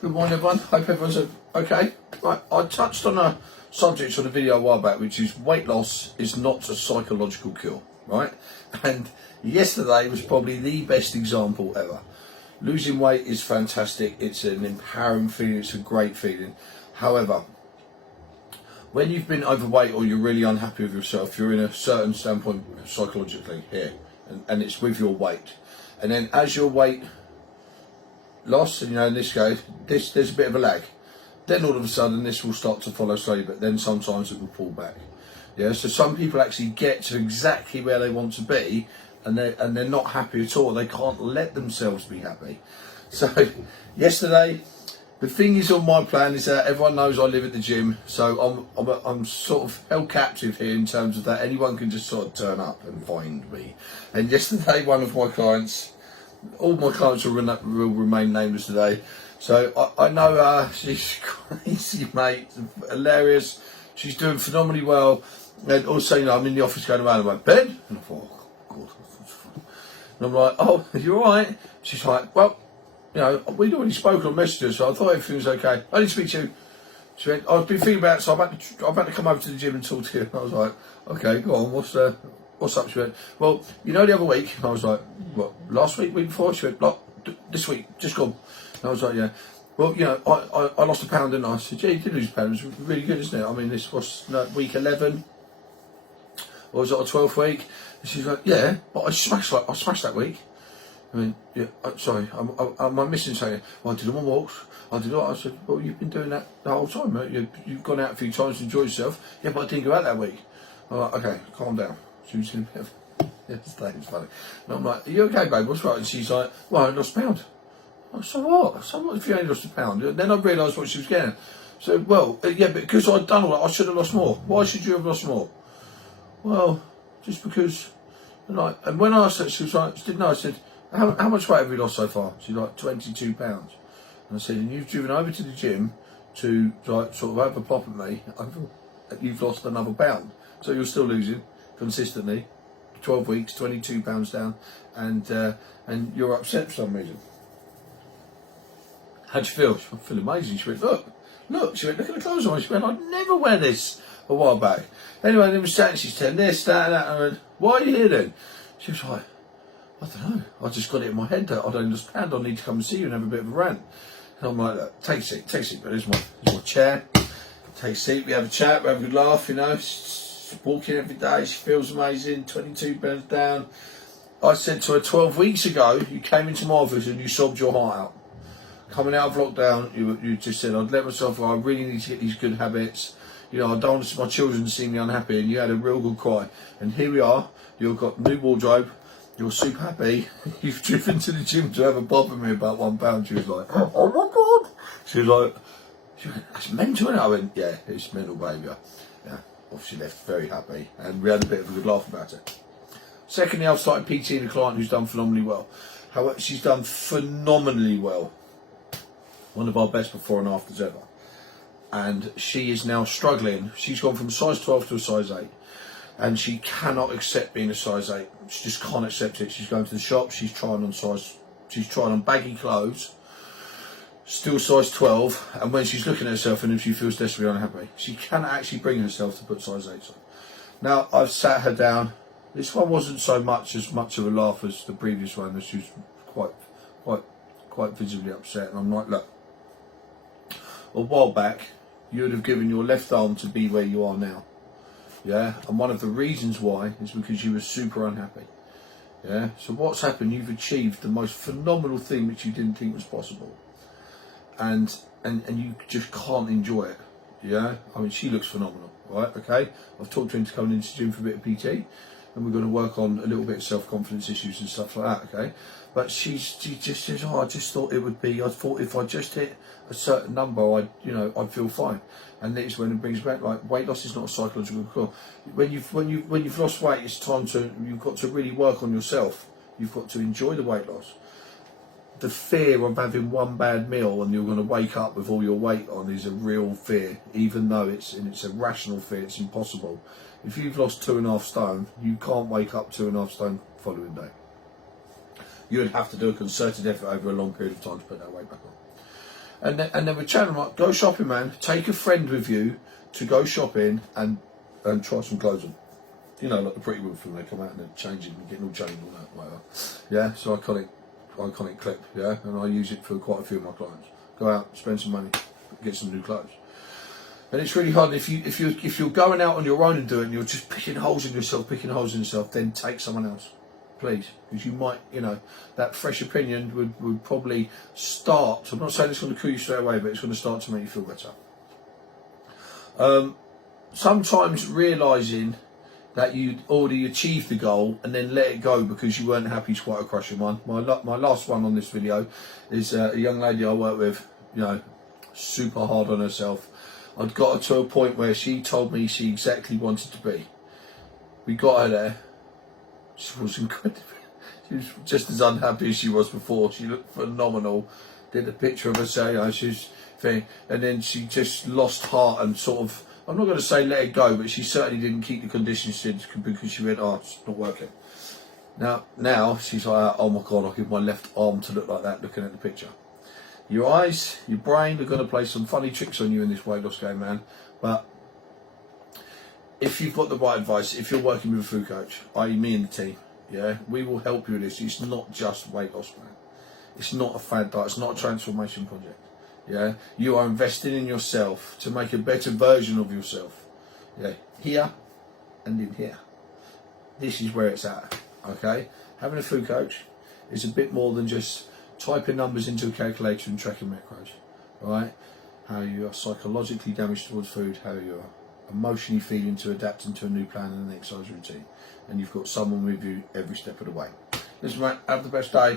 Good morning, everyone. Hope everyone's okay. Right, I touched on a subject on a video a while back, which is weight loss is not a psychological cure, right? And yesterday was probably the best example ever. Losing weight is fantastic. It's an empowering feeling. It's a great feeling. However, when you've been overweight or you're really unhappy with yourself, you're in a certain standpoint psychologically here, and it's with your weight. And then as your weight loss, and in this case, there's a bit of a lag. Then all of a sudden this will start to follow slowly, but then sometimes it will pull back. Yeah, so some people actually get to exactly where they want to be, and they're not happy at all. They can't let themselves be happy. So yesterday, the thing is on my plan is that everyone knows I live at the gym, so I'm sort of held captive here in terms of that anyone can just sort of turn up and find me. And yesterday, one of my clients. All my clients will remain nameless today. So I know her, she's crazy, mate, hilarious. She's doing phenomenally well. And also, I'm in the office going around, I'm like, Ben? And I thought, oh, God. And I'm like, oh, you're all right? She's like, well, we'd already spoken on messages, so I thought everything was okay. I didn't speak to you. She went, I've been thinking about it, so I'm about to come over to the gym and talk to you. I was like, okay, go on, what's up? She went, well, the other week. I was like, what, last week, week before? She went, this week, just gone. And I was like, yeah. Well, I lost a pound, didn't I? I said, yeah, you did lose a pound. It was really good, isn't it? I mean, this was week 11, or was it a 12th week? And she's like, yeah, but I smashed that week. I mean, yeah, sorry, am I missing something? Well, I did all my walks. I did all. I said, well, you've been doing that the whole time, mate. You've gone out a few times to enjoy yourself. Yeah, but I didn't go out that week. I'm like, okay, calm down. She was in a bit of, it's funny. And I'm like, are you okay, babe? What's right? And she's like, well, I lost a pound. I said, so what? So what if you only lost a pound? And then I realised what she was getting. So, well, yeah, but because I'd done all that, I should have lost more. Why should you have lost more? Well, just because, and when I asked her, she was like, she didn't know. I said, how much weight have you lost so far? She's like, 22 pounds. And I said, and you've driven over to the gym to sort of have a pop at me, you've lost another pound. So you're still losing consistently, 12 weeks, 22 pounds down, and you're upset for some reason. How'd you feel? I feel amazing. She went, look. She went, look at the clothes on. She went, I'd never wear this a while back. Anyway, then we sat and she's telling this, that, and that. And I went, why are you here then? She was like, I don't know. I just got it in my head that I don't understand. I need to come and see you and have a bit of a rant. And I'm like, look, take a seat. But here's my chair. Take a seat. We have a chat. We have a good laugh. Walking every day, she feels amazing, 22 pounds down. I said to her 12 weeks ago, you came into my office and you sobbed your heart out. Coming out of lockdown, you just said, I'd let myself go, I really need to get these good habits. I don't want my children to see me unhappy, and you had a real good cry. And here we are, you've got new wardrobe, you're super happy, you've driven to the gym to have a pop at me about £1. She was like, oh my God. She went, that's mental. And I went, yeah, it's mental behaviour. Yeah. Obviously left very happy, and we had a bit of a good laugh about it. Secondly, I've started PTing a client who's done phenomenally well. However, she's done phenomenally well. One of our best before and afters ever. And she is now struggling. She's gone from size 12 to a size 8. And she cannot accept being a size 8. She just can't accept it. She's going to the shop, she's trying on baggy clothes, still size 12, and when she's looking at herself and if she feels desperately unhappy, she cannot actually bring herself to put size 8s on. Now, I've sat her down. This one wasn't so much of a laugh as the previous one, as she was quite visibly upset. And I'm like, look, a while back, you would have given your left arm to be where you are now. Yeah, and one of the reasons why is because you were super unhappy. Yeah, so what's happened? You've achieved the most phenomenal thing which you didn't think was possible. And you just can't enjoy it. Yeah, I mean, she looks phenomenal, right? Okay, I've talked to him to come into the gym for a bit of PT, and we're going to work on a little bit of self-confidence issues and stuff like that. Okay, but she just says, I just thought it would be. I thought if I just hit a certain number, I'd feel fine. And that is when it brings back, like, weight loss is not a psychological cure. When you've lost weight, it's time you've got to really work on yourself. You've got to enjoy the weight loss. The fear of having one bad meal and you're going to wake up with all your weight on is a real fear, even though it's a rational fear. It's impossible. If you've lost 2.5 stone, you can't wake up 2.5 stone the following day. You would have to do a concerted effort over a long period of time to put that weight back on. And then we challenge them like, go shopping, man. Take a friend with you to go shopping and try some clothes on. You know, like the Pretty Woman film, they come out and they're changing and getting all changed and all that, whatever. Yeah, so iconic clip, yeah, and I use it for quite a few of my clients. Go out, spend some money, get some new clothes. And it's really hard if you're going out on your own and doing it, and you're just picking holes in yourself, then take someone else, please, because you might, you know, that fresh opinion would probably start. I'm not saying it's going to kill you straight away, but it's going to start to make you feel better. Sometimes realising that you'd already achieved the goal and then let it go because you weren't happy is quite a crushing one. My last one on this video is a young lady I work with, you know, super hard on herself. I'd got her to a point where she told me she exactly wanted to be. We got her there. She was incredible. She was just as unhappy as she was before. She looked phenomenal. Did a picture of herself, you know, she's thing, and then she just lost heart and sort of, I'm not going to say let it go, but she certainly didn't keep the conditions she did because she went, oh, it's not working. Now she's like, oh my God, I give my left arm to look like that looking at the picture. Your eyes, your brain are going to play some funny tricks on you in this weight loss game, man. But if you've got the right advice, if you're working with a food coach, i.e. me and the team, yeah, we will help you with this. It's not just weight loss, man. It's not a fad diet. It's not a transformation project. Yeah, you are investing in yourself to make a better version of yourself. Yeah, here and in here. This is where it's at. Okay, having a food coach is a bit more than just typing numbers into a calculator and tracking macros. Right? How you are psychologically damaged towards food, how you are emotionally feeling to adapting to a new plan and an exercise routine, and you've got someone with you every step of the way. Listen, mate, have the best day.